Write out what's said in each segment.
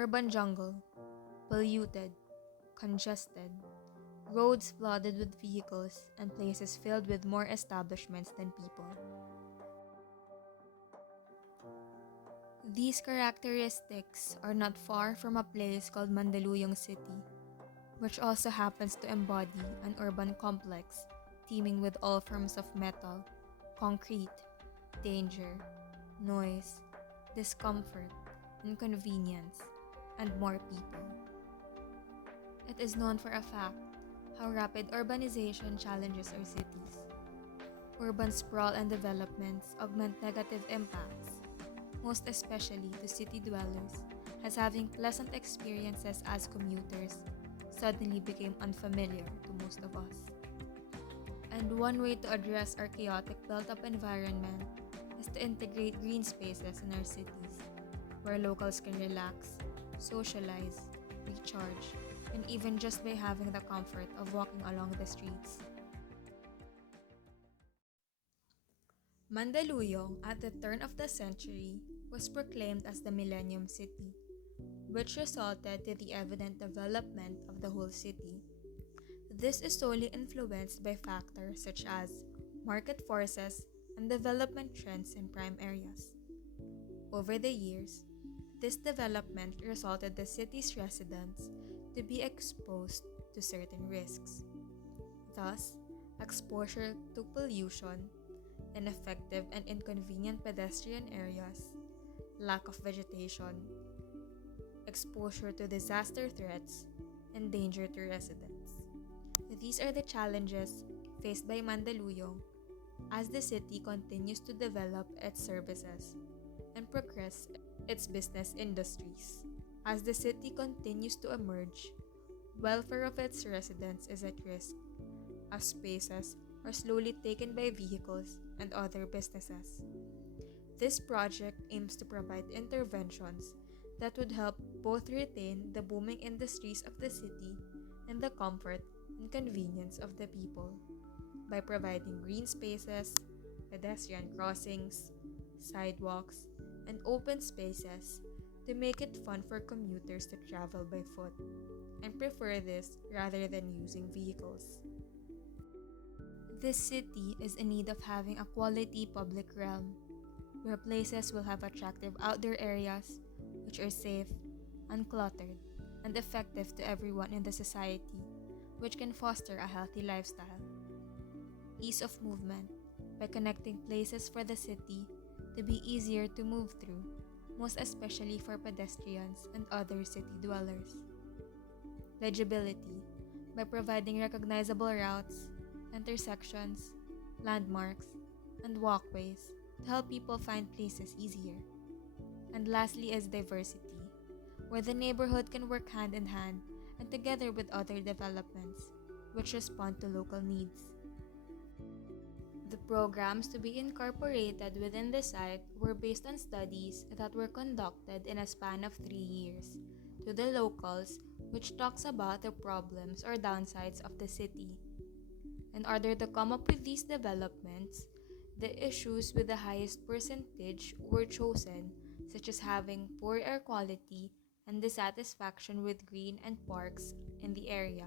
urban jungle, polluted, congested, roads flooded with vehicles, and places filled with more establishments than people. These characteristics are not far from a place called Mandaluyong City, which also happens to embody an urban complex teeming with all forms of metal, concrete, danger, noise, discomfort, inconvenience, and more people. It is known for a fact how rapid urbanization challenges our cities. Urban sprawl and developments augment negative impacts, most especially to city dwellers, as having pleasant experiences as commuters suddenly became unfamiliar to most of us. And one way to address our chaotic built-up environment is to integrate green spaces in our cities, where locals can relax, socialize, recharge, and even just by having the comfort of walking along the streets. Mandaluyong, at the turn of the century, was proclaimed as the Millennium City, which resulted in the evident development of the whole city. This is solely influenced by factors such as market forces and development trends in prime areas. Over the years, this development resulted the city's residents to be exposed to certain risks. Thus, exposure to pollution, ineffective and inconvenient pedestrian areas, lack of vegetation, exposure to disaster threats, and danger to residents. These are the challenges faced by Mandaluyong as the city continues to develop its services and progress its business industries. As the city continues to emerge, welfare of its residents is at risk as spaces are slowly taken by vehicles and other businesses. This project aims to provide interventions that would help both retain the booming industries of the city and the comfort and convenience of the people by providing green spaces, pedestrian crossings, sidewalks, and open spaces to make it fun for commuters to travel by foot and prefer this rather than using vehicles. This city is in need of having a quality public realm where places will have attractive outdoor areas which are safe, uncluttered, and effective to everyone in the society, which can foster a healthy lifestyle. Ease of movement by connecting places for the city to be easier to move through, most especially for pedestrians and other city dwellers. Legibility by providing recognizable routes, intersections, landmarks, and walkways to help people find places easier. And lastly is diversity, where the neighborhood can work hand in hand and together with other developments, which respond to local needs. The programs to be incorporated within the site were based on studies that were conducted in a span of 3 years to the locals, which talks about the problems or downsides of the city. In order to come up with these developments, the issues with the highest percentage were chosen, such as having poor air quality and dissatisfaction with green and parks in the area.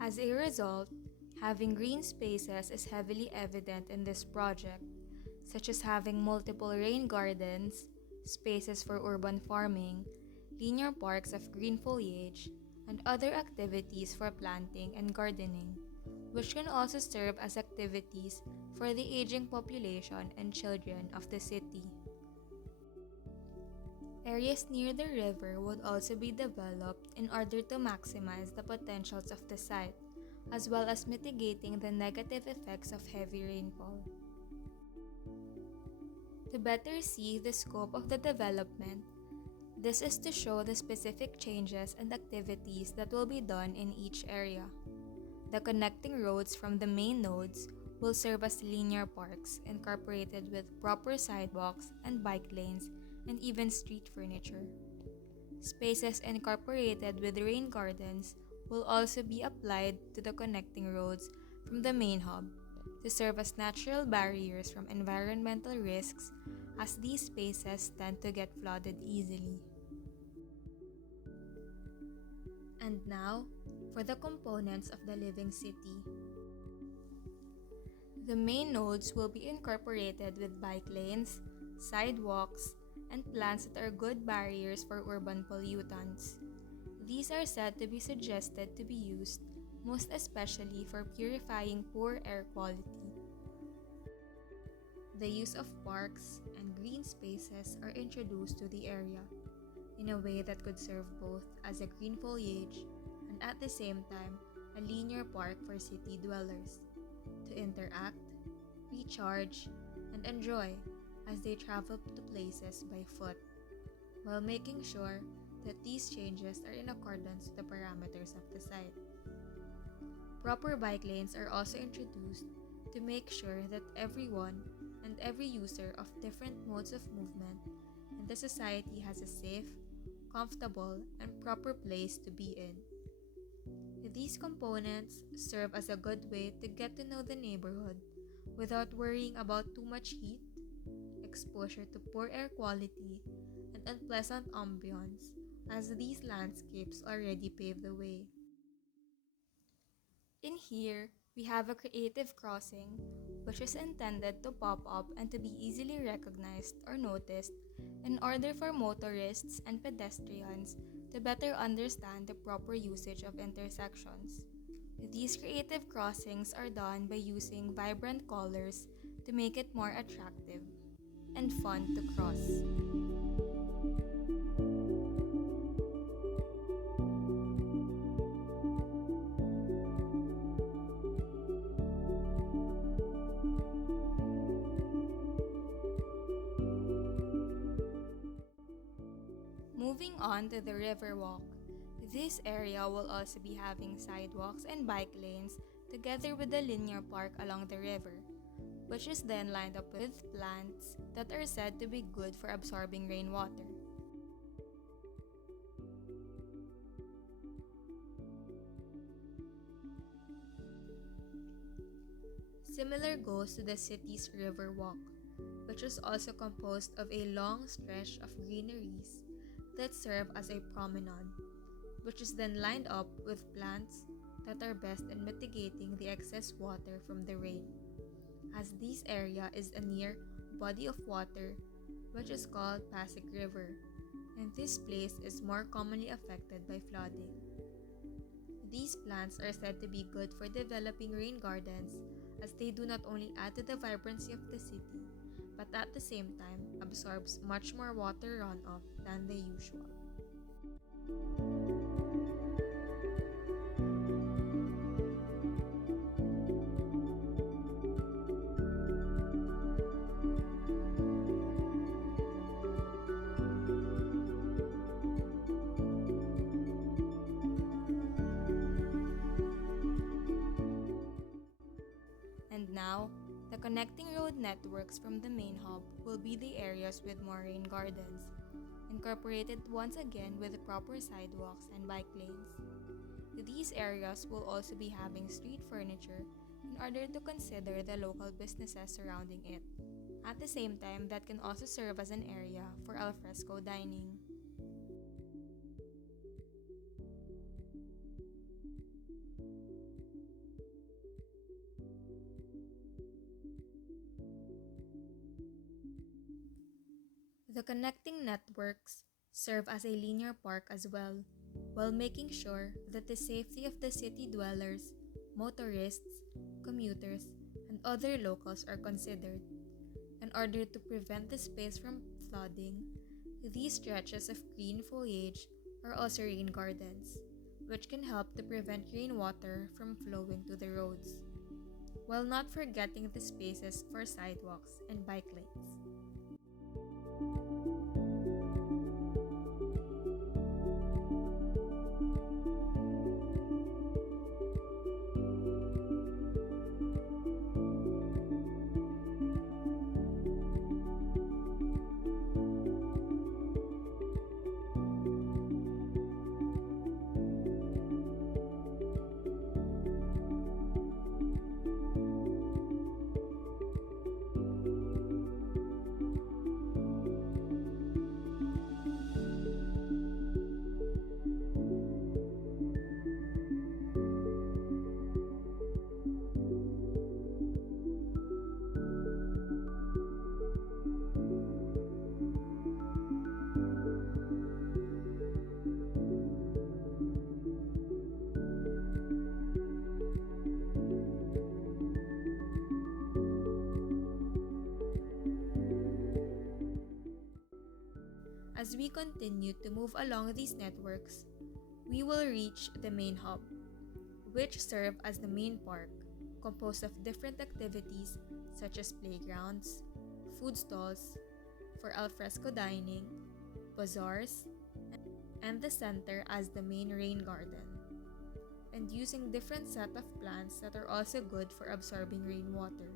As a result, having green spaces is heavily evident in this project, such as having multiple rain gardens, spaces for urban farming, linear parks of green foliage, and other activities for planting and gardening, which can also serve as activities for the aging population and children of the city. Areas near the river would also be developed in order to maximize the potentials of the site, as well as mitigating the negative effects of heavy rainfall. To better see the scope of the development, this is to show the specific changes and activities that will be done in each area. The connecting roads from the main nodes will serve as linear parks incorporated with proper sidewalks and bike lanes and even street furniture. Spaces incorporated with rain gardens will also be applied to the connecting roads from the main hub to serve as natural barriers from environmental risks, as these spaces tend to get flooded easily. And now, for the components of the living city. The main nodes will be incorporated with bike lanes, sidewalks, and plants that are good barriers for urban pollutants. These are said to be suggested to be used, most especially for purifying poor air quality. The use of parks and green spaces are introduced to the area in a way that could serve both as a green foliage and at the same time a linear park for city dwellers to interact, recharge, and enjoy as they travel to places by foot, while making sure that these changes are in accordance with the parameters of the site. Proper bike lanes are also introduced to make sure that everyone and every user of different modes of movement in the society has a safe, comfortable, and proper place to be in. These components serve as a good way to get to know the neighborhood without worrying about too much heat, exposure to poor air quality, and unpleasant ambience, as these landscapes already pave the way. In here, we have a creative crossing, which is intended to pop up and to be easily recognized or noticed in order for motorists and pedestrians to better understand the proper usage of intersections. These creative crossings are done by using vibrant colors to make it more attractive and fun to cross. Moving on to the river walk. This area will also be having sidewalks and bike lanes together with a linear park along the river, which is then lined up with plants that are said to be good for absorbing rainwater. Similar goes to the city's river walk, which is also composed of a long stretch of greeneries that serve as a promenade, which is then lined up with plants that are best in mitigating the excess water from the rain, as this area is a near body of water which is called Pasig River, and this place is more commonly affected by flooding. These plants are said to be good for developing rain gardens, as they do not only add to the vibrancy of the city, but at the same time absorbs much more water runoff than the usual. And now, the connecting road networks from the main hub will be the areas with more rain gardens, incorporated once again with the proper sidewalks and bike lanes. These areas will also be having street furniture in order to consider the local businesses surrounding it. At the same time, that can also serve as an area for alfresco dining. The connecting networks serve as a linear park as well, while making sure that the safety of the city dwellers, motorists, commuters, and other locals are considered. In order to prevent the space from flooding, these stretches of green foliage are also rain gardens, which can help to prevent rainwater from flowing to the roads, while not forgetting the spaces for sidewalks and bike lanes. As we continue to move along these networks, we will reach the main hub, which serve as the main park, composed of different activities such as playgrounds, food stalls for alfresco dining, bazaars, and the center as the main rain garden, and using different set of plants that are also good for absorbing rainwater.